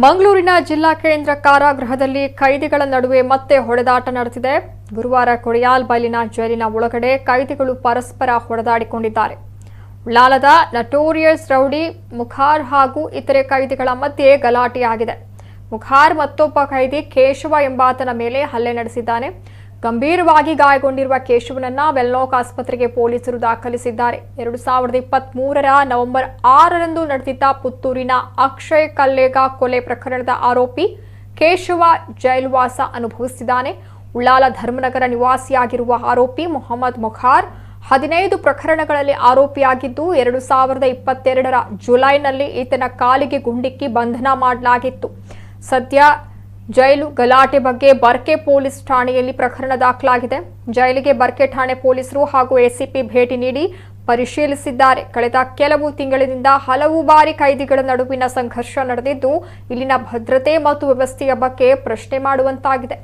ಮಂಗಳೂರಿನ ಜಿಲ್ಲಾ ಕೇಂದ್ರ ಕಾರಾಗೃಹದಲ್ಲಿ ಕೈದಿಗಳ ನಡುವೆ ಮತ್ತೆ ಹೊಡೆದಾಟ ನಡೆದಿದೆ. ಗುರುವಾರ ಕೊಡಿಯಾಲ್ ಬೈಲಿನ ಜೈಲಿನ ಒಳಗಡೆ ಕೈದಿಗಳು ಪರಸ್ಪರ ಹೊಡೆದಾಡಿಕೊಂಡಿದ್ದಾರೆ. ಉಳ್ಳಾಲದ ನಟೋರಿಯಸ್ ರೌಡಿ ಮುಖಾರ್ ಹಾಗೂ ಇತರೆ ಕೈದಿಗಳ ಮಧ್ಯೆ ಗಲಾಟೆಯಾಗಿದೆ. ಮುಖಾರ್ ಮತ್ತೊಬ್ಬ ಕೈದಿ ಕೇಶವ ಎಂಬಾತನ ಮೇಲೆ ಹಲ್ಲೆ ನಡೆಸಿದ್ದಾನೆ. ಗಂಭೀರವಾಗಿ ಗಾಯಗೊಂಡಿರುವ ಕೇಶವನನ್ನ ವೆಲ್ಲಾಕ್ ಆಸ್ಪತ್ರೆಗೆ ಪೊಲೀಸರು ದಾಖಲಿಸಿದ್ದಾರೆ. 2023ರ ನವೆಂಬರ್ 6ರಂದು ನಡೆದಿದ್ದ ಪುತ್ತೂರಿನ ಅಕ್ಷಯ್ ಕಲ್ಲೇಗ ಕೊಲೆ ಪ್ರಕರಣದ ಆರೋಪಿ ಕೇಶವ ಜೈಲುವಾಸ ಅನುಭವಿಸಿದ್ದಾನೆ. ಉಳ್ಳಾಲ ಧರ್ಮನಗರ ನಿವಾಸಿಯಾಗಿರುವ ಆರೋಪಿ ಮೊಹಮ್ಮದ್ ಮುಖಾರ್ 15 ಪ್ರಕರಣಗಳಲ್ಲಿ ಆರೋಪಿಯಾಗಿದ್ದು 2022ರ ಜುಲೈನಲ್ಲಿ ಈತನ ಕಾಲಿಗೆ ಗುಂಡಿಕ್ಕಿ ಬಂಧನ ಮಾಡಲಾಗಿತ್ತು. ಸದ್ಯ ಜೈಲು ಗಲಾಟೆ ಬಗ್ಗೆ ಬರ್ಕೆ ಪೊಲೀಸ್ ಠಾಣೆಯಲ್ಲಿ ಪ್ರಕರಣ ದಾಖಲಾಗಿದೆ. ಜೈಲಿಗೆ ಬರ್ಕೆ ಠಾಣೆ ಪೊಲೀಸರು ಹಾಗೂ ಎಸಿಪಿ ಭೇಟಿ ನೀಡಿ ಪರಿಶೀಲಿಸಿದ್ದಾರೆ. ಕಳೆದ ಕೆಲವು ತಿಂಗಳಿನಿಂದ ಹಲವು ಬಾರಿ ಕೈದಿಗಳ ನಡುವಿನ ಸಂಘರ್ಷ ನಡೆದಿದ್ದು ಇಲ್ಲಿನ ಭದ್ರತೆ ಮತ್ತು ವ್ಯವಸ್ಥೆಯ ಬಗ್ಗೆ ಪ್ರಶ್ನೆ ಮಾಡುವಂತಾಗಿದೆ.